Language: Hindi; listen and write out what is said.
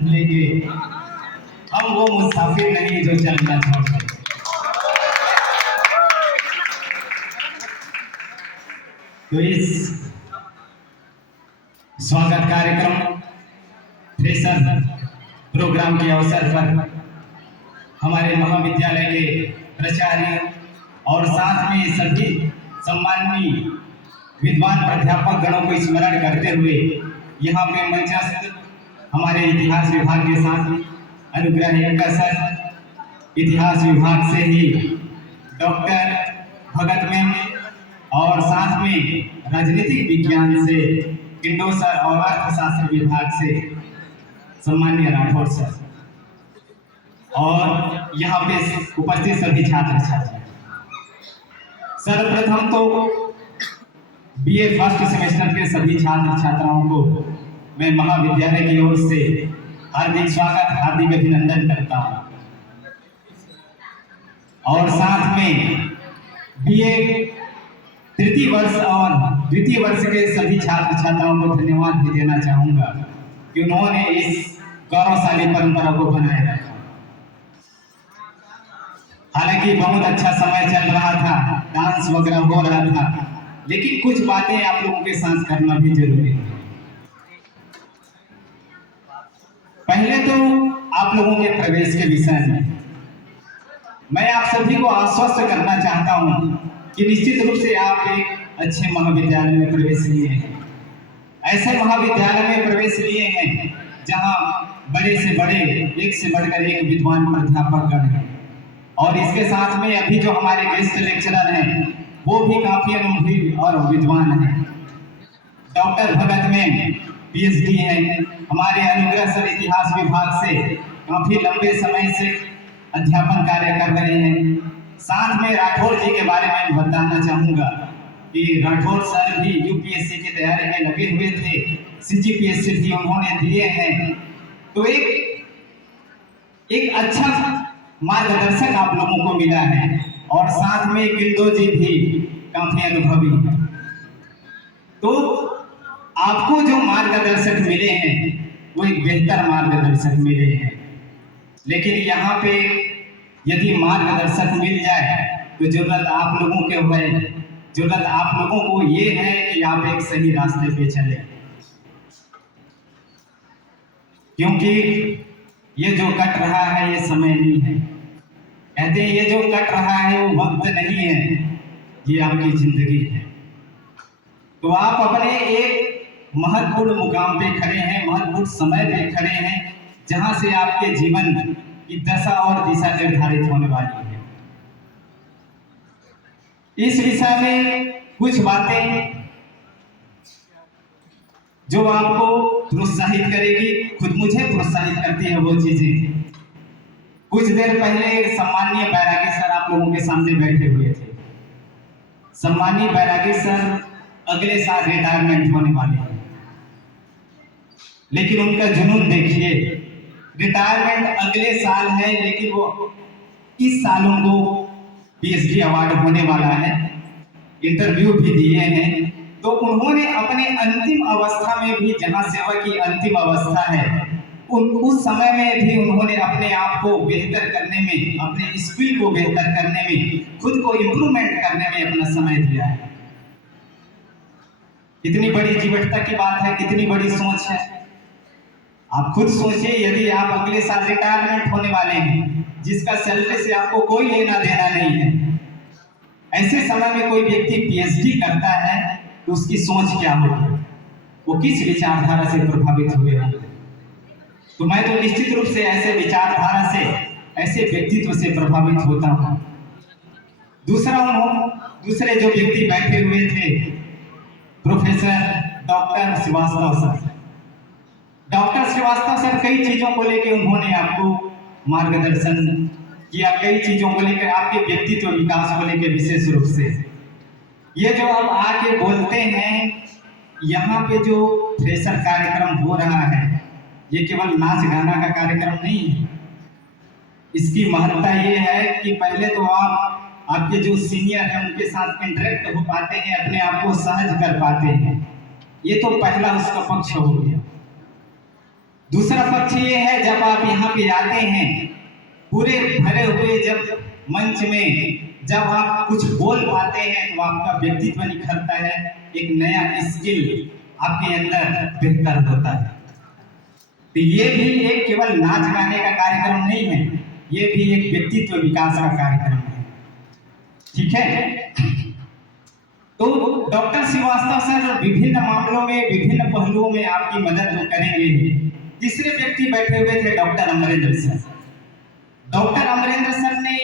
लेंगे, हम वो मुसाफिर नहीं जो चलना छोड़ दे। तो इस स्वागत कार्यक्रम फ्रेशर प्रोग्राम के अवसर पर हमारे महाविद्यालय के प्राचार्य और साथ में सभी सम्माननीय विद्वान प्राध्यापक गणों को स्मरण करते हुए यहाँ पे मंचस्थ हमारे इतिहास विभाग के साथ अनुग्रह सर, इतिहास विभाग से ही डॉक्टर भगत मैम और साथ में राजनीतिक विज्ञान से किंडो सर और अर्थशास्त्र विभाग से सम्मान्य राठौर सर और यहाँ पे उपस्थित सभी छात्र छात्राएं। सर्वप्रथम तो बीए फर्स्ट सेमेस्टर के सभी छात्र छात्राओं को मैं महाविद्यालय की ओर से हार्दिक स्वागत, हार्दिक अभिनंदन करता हूँ और साथ में बीए तृतीय वर्ष और द्वितीय वर्ष के सभी छात्र छात्राओं को धन्यवाद भी देना चाहूंगा कि उन्होंने इस गौरवशाली परंपरा को बनाए रखा। हालांकि बहुत अच्छा समय चल रहा था, डांस वगैरह हो रहा था, लेकिन कुछ बातें आप लोगों के साथ करना भी जरूरी है। पहले तो आप लोगों के प्रवेश के विषय में मैं आप सभी को आश्वस्त करना चाहता हूं कि निश्चित रूप से आप एक अच्छे महाविद्यालय में प्रवेश लिए हैं। ऐसे महाविद्यालय में प्रवेश लिए हैं जहां बड़े से बड़े, एक से बढ़कर एक विद्वान प्राध्यापक गण हैं और इसके साथ में अभी जो हमारे गेस्ट लेक्चरर हैं वो भी काफी अनुभवी और विद्वान हैं। डॉक्टर भगत में पीएचडी हैं, हमारे अनुग्रह सर इतिहास विभाग से काफी लंबे समय से अध्यापन कार्य कर रहे हैं। साथ में राठौर जी के बारे में बताना चाहूंगा कि राठौर सर भी यूपीएससी की तैयारी में लगे हुए थे, सीजीपीएससी भी उन्होंने दिए हैं। तो एक अच्छा मार्गदर्शक आप लोगों को मिला है और साथ में किंडो जी भी काफी अनुभवी हैं। तो आपको जो मार्गदर्शक मिले हैं वो एक बेहतर मार्गदर्शक मिले हैं, लेकिन यहाँ पे यदि मार्गदर्शक मिल जाए तो जरूरत आप लोगों के है, जरूरत आप लोगों को ये है कि आप एक सही रास्ते पे चले, क्योंकि ये जो कट रहा है ये समय नहीं है। कहते हैं ये जो कट रहा है वो वक्त नहीं है, ये आपकी जिंदगी है। तो आप अपने एक महत्वपूर्ण मुकाम पे खड़े हैं, महत्वपूर्ण समय पे खड़े हैं जहां से आपके जीवन की दशा और दिशा निर्धारित होने वाली है। इस विषय में कुछ बातें जो आपको प्रोत्साहित करेगी, खुद मुझे प्रोत्साहित करती है वो चीजें। कुछ देर पहले सम्माननीय बैरागी सर आप लोगों के सामने बैठे हुए थे। सम्माननीय बैरागी सर अगले साल रिटायरमेंट होने वाले हैं, लेकिन उनका जुनून देखिए। रिटायरमेंट अगले साल है, लेकिन वो इस साल उनको पीएचडी अवार्ड होने वाला है, इंटरव्यू भी दिए हैं। तो उन्होंने अपने अंतिम अवस्था में भी, जहां सेवा की अंतिम अवस्था है, उस समय में भी उन्होंने अपने आप को बेहतर करने में, अपने स्किल को बेहतर करने में, खुद को इम्प्रूवमेंट करने में अपना समय दिया है। कितनी बड़ी जीवटता की बात है, कितनी बड़ी सोच है। आप खुद सोचिए, यदि आप अगले साल रिटायरमेंट होने वाले हैं, जिसका सैलरी से आपको कोई लेना देना नहीं है, ऐसे समय में कोई व्यक्ति पीएचडी करता है तो उसकी सोच क्या होगी, वो किस विचारधारा से प्रभावित हुए होंगे। तो मैं तो निश्चित रूप से ऐसे विचारधारा से, ऐसे व्यक्तित्व से प्रभावित होता हूँ। दूसरे जो व्यक्ति बैठे हुए थे, professor doctor Shrivastava sir. Doctor Shrivastava sir कई चीजों को लेकर उन्होंने आपको मार्गदर्शन किया, कई चीजों को लेकर, आपके व्यक्तित्व विकास को लेकर विशेष रूप से। ये जो आप आके बोलते हैं, यहाँ पे जो फ्रेशर कार्यक्रम हो रहा है, ये केवल नाच गाना का कार्यक्रम नहीं है। इसकी महत्ता ये है कि पहले तो आपके जो सीनियर हैं उनके साथ इंटरेक्ट हो पाते हैं, अपने आप को सहज कर पाते हैं। ये तो पहला उसका पक्ष हो गया। दूसरा पक्ष ये है, जब आप यहाँ पे आते हैं पूरे भरे हुए, जब मंच में जब आप कुछ बोल पाते हैं तो आपका व्यक्तित्व निखरता है, एक नया स्किल आपके अंदर बेहतर होता है। तो ये भी एक केवल नाच गाने का कार्यक्रम नहीं है, ये भी एक व्यक्तित्व विकास का कार्यक्रम है। ठीक है, तो डॉक्टर श्रीवास्तव सर विभिन्न मामलों में, विभिन्न पहलुओं में आपकी मदद तो करेंगे। तीसरे व्यक्ति बैठे हुए थे doctor Amrendra sir. Doctor Amrendra sir ने